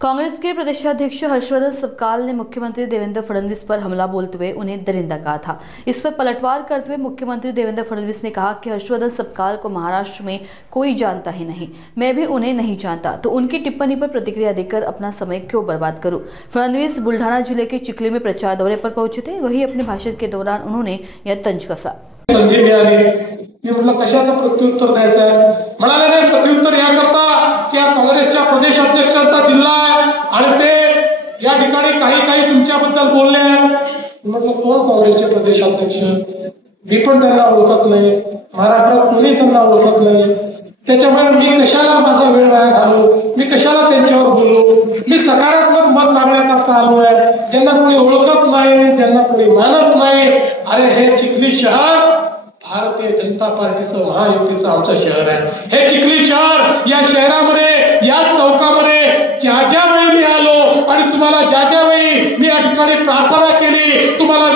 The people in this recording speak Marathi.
कांग्रेस के प्रदेशाध्यक्ष हर्षवर्धन सबकाल ने मुख्यमंत्री देवेंद्र फडणवीस पर हमला बोलते हुए उन्हें दरिंदा कहा था। इस पर पलटवार करते हुए मुख्यमंत्री देवेंद्र फडणवीस ने कहा कि हर्षवर्धन सबकाल को महाराष्ट्र में कोई जानता ही नहीं, मैं भी उन्हें नहीं जानता, तो उनकी टिप्पणी पर प्रतिक्रिया देकर अपना समय क्यों बर्बाद करूं। फडणवीस बुलढाणा जिले के चिखली में प्रचार दौरे पर पहुंचे थे। वहीं अपने भाषण के दौरान उन्होंने यह तंज कसा। संधी मिळाली, मी म्हटलं कशाचं प्रत्युत्तर द्यायचं आहे। म्हणाले नाही, प्रत्युत्तर याकरता की या काँग्रेसच्या प्रदेशाध्यक्षांचा जिल्हा आहे आणि ते या ठिकाणी काही तुमच्याबद्दल बोलले आहेत। म्हटलं कोण काँग्रेसचे प्रदेशाध्यक्ष? मी पण त्यांना ओळखत नाही, महाराष्ट्रात कोणी त्यांना ओळखत नाही, त्याच्यामुळे मी कशाला माझा वेळ वाया घालू, मी कशाला त्यांच्यावर बोलू। मी सकारात्मक मत मागण्याकरता आलो आहे, ज्यांना कोणी ओळखत नाही, ज्यांना कोणी मानत नाही। अरे हे चिखली शहर भारतीय जनता पार्टीचं महायुतीचं आमचं शहर आहे। हे चिखली शहर, या शहरामध्ये या चौकामध्ये ज्या वेळी मी आलो आणि तुम्हाला ज्या वेळी मी या ठिकाणी प्रार्थना केली, तुम्हाला